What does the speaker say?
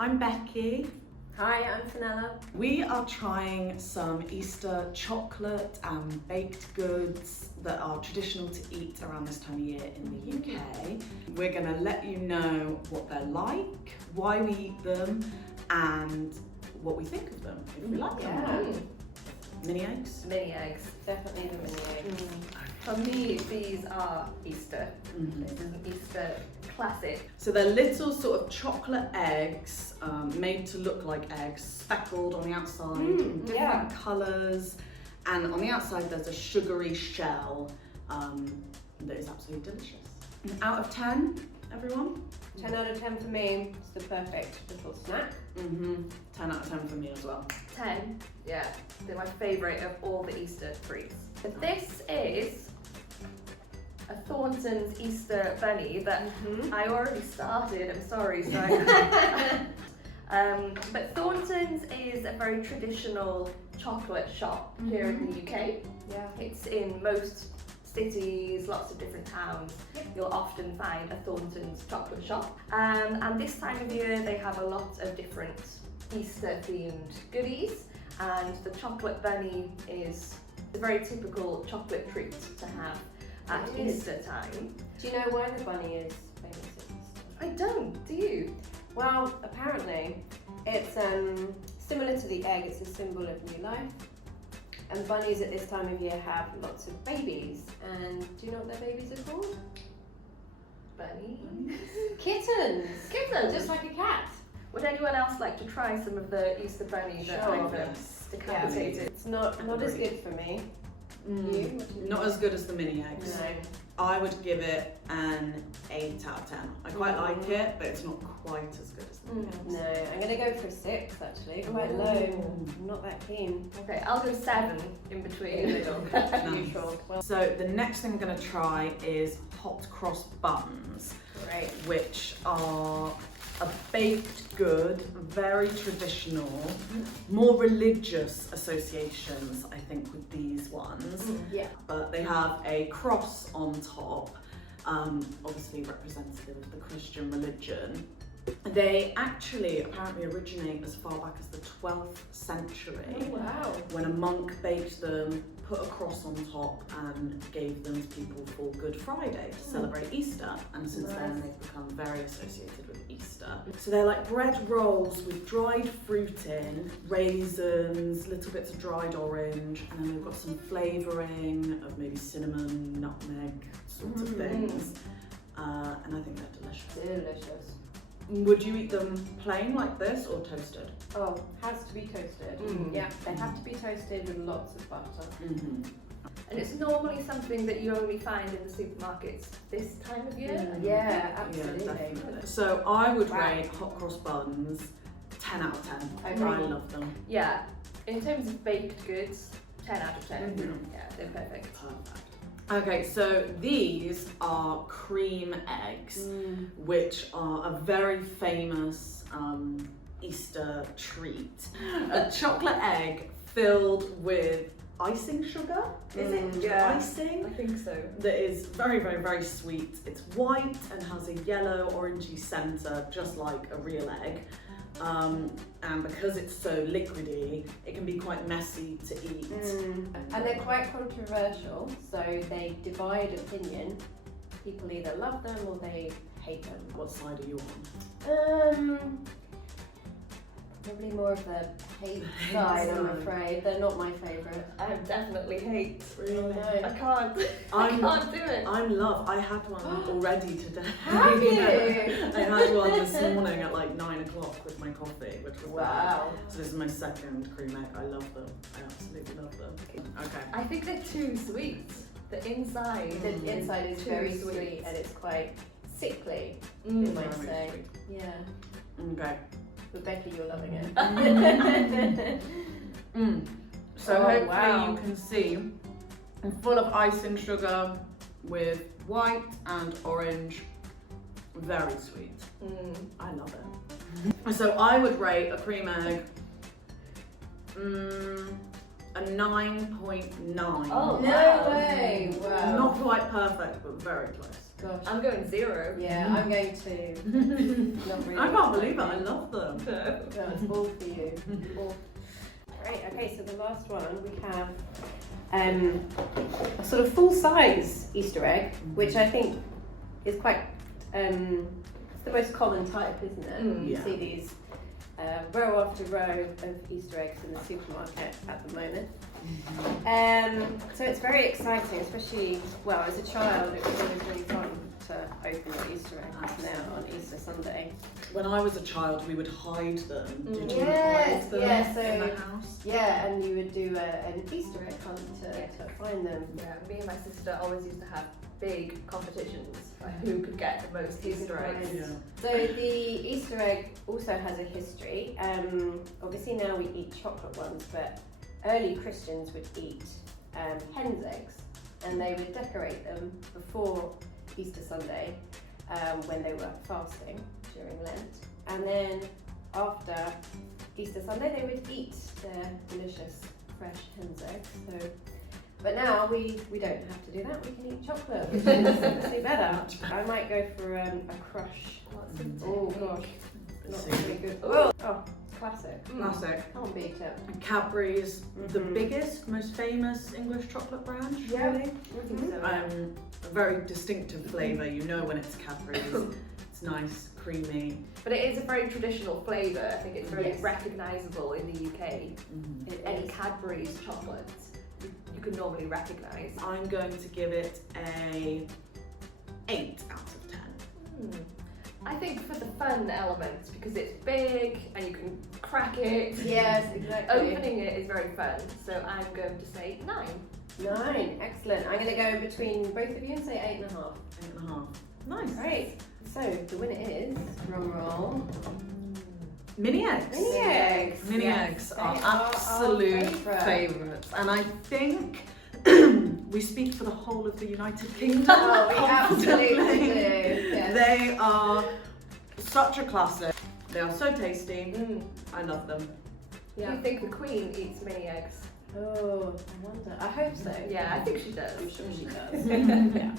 I'm Becky. Hi, I'm Fenella. We are trying some Easter chocolate and baked goods that are traditional to eat around this time of year in the UK. We're going to let you know what they're like, why we eat them, and what we think of them, if we like them or not. Mini eggs? Mini eggs, definitely the mini eggs. For me, these are Easter. This is an Easter classic. So they're little sort of chocolate eggs made to look like eggs, speckled on the outside in different colours, and on the outside there's a sugary shell that is absolutely delicious. Out of 10, everyone? 10 out of 10 for me. It's the perfect little snack. 10 out of 10 for me as well. 10, yeah. They're my favourite of all the Easter treats. But this is a Thornton's Easter bunny that I already started, I'm sorry. But Thornton's is a very traditional chocolate shop here in the UK. Yeah. It's in most cities, lots of different towns. You'll often find a Thornton's chocolate shop. And this time of year they have a lot of different Easter themed goodies, and the chocolate bunny is a very typical chocolate treat to have at Easter time. Do you know why the bunny is famous at Easter? I don't, do you? Well, apparently it's similar to the egg, it's a symbol of new life. And bunnies at this time of year have lots of babies. And do you know what their babies are called? Bunnies? Kittens! Kittens! Just like a cat. Would anyone else like to try some of the Easter bunnies that I've decapitated? It's not as good for me. You? Not as good as the mini eggs. No. I would give it an 8 out of 10. I quite like it, but it's not quite as good as the mini eggs. No, I'm going to go for a 6 actually, quite low. I'm not that keen. Okay, I'll go 7 in between. In the middle. Nice. Neutral. Well, So the next thing I'm going to try is hot cross buns, great. which are a baked good, very traditional, more religious associations, I think, with these ones. Yeah. But they have a cross on top, obviously representative of the Christian religion. They actually apparently originate as far back as the 12th century, Wow. when a monk baked them, put a cross on top and gave them to people for Good Friday to celebrate Easter, and since then they've become very associated with Easter. So they're like bread rolls with dried fruit in, raisins, little bits of dried orange, and then they've got some flavouring of maybe cinnamon, nutmeg sorts of things, and I think they're delicious. Delicious. Would you eat them plain like this or toasted? Oh, has to be toasted. Yeah, they have to be toasted with lots of butter. And it's normally something that you only find in the supermarkets this time of year. Yeah, absolutely. Yeah, definitely. So I would rate hot cross buns 10 out of 10. I love them. Yeah, in terms of baked goods, 10 out of 10. Yeah, they're perfect. Perfect. Okay, so these are cream eggs, which are a very famous Easter treat. A chocolate egg filled with icing sugar, is it? Yeah. Icing? I think so. That is very, very, very sweet. It's white and has a yellow orangey centre, just like a real egg. And because it's so liquidy, it can be quite messy to eat. And they're quite controversial, so they divide opinion. People either love them or they hate them. What side are you on? Probably more of the hate side, I'm afraid. They're not my favourite. I definitely hate. Really? I can't. I can't do it. I'm love. I had one already today. Have you? I had one this morning at like 9 o'clock with my coffee, which was Wow. So this is my second cream egg. I love them. I absolutely love them. Okay. I think they're too sweet. The inside. The inside is Too very sweet. sweet and it's quite sickly, you might Very say. sweet. Yeah. Okay. But Becky, you're loving it. So hopefully you can see I'm full of icing sugar with white and orange. Very sweet. I love it. So I would rate a cream egg a 9.9. Oh, no way! Wow. Not quite perfect, but very close. Gosh. I'm going 0. Yeah, I'm going to. Not really. I can't believe it, I love them. No, it's all for you. All. Right, okay, so the last one we have a sort of full-size Easter egg, which I think is quite, it's the most common type, isn't it? You Yeah. see these row after row of Easter eggs in the supermarket at the moment. So it's very exciting, especially, well, as a child it was always really fun to open your Easter eggs now on Easter Sunday. When I was a child, we would hide them. Did you Yes, hide them yeah, so- in the house? Yeah, and you would do an Easter egg hunt to find them. Yeah, me and my sister always used to have big competitions, like who could get the most Easter eggs. Yeah. So the Easter egg also has a history. Obviously now we eat chocolate ones, but early Christians would eat hen's eggs, and they would decorate them before Easter Sunday when they were fasting during Lent, and then after Easter Sunday they would eat their delicious fresh hen's eggs. So, but now we don't have to do that. We can eat chocolate, which is obviously better. I might go for a crush. Lots of Oh technique. gosh, not See. very good. Oh, classic. Classic. Can't beat it. And Cadbury's, the Mhm. biggest, most famous English chocolate brand. Yeah. Really. I think so. A very distinctive flavour. You know when it's Cadbury's. It's nice, creamy. But it is a very traditional flavour. I think it's very Yes. recognisable in the UK. It Any is. Cadbury's chocolates you can normally recognise. I'm going to give it a 8 out of 10. I think for the fun element, because it's big and you can crack it. Yes, exactly. Opening it is very fun, so I'm going to say 9. 9, excellent. I'm going to go between both of you and say 8.5. 8.5. Nice. Great. So the winner is, drum roll, Mini eggs. mini eggs. Mini Yes, eggs they are our absolute favourite. favourites, and I think we speak for the whole of the United Kingdom. Oh, we absolutely do. confidently. Yes. They are such a classic. They are so tasty. I love them. Do you think the Queen eats mini eggs? Oh, I wonder. I hope so. Yeah, I think she does. I'm sure she does. Yeah.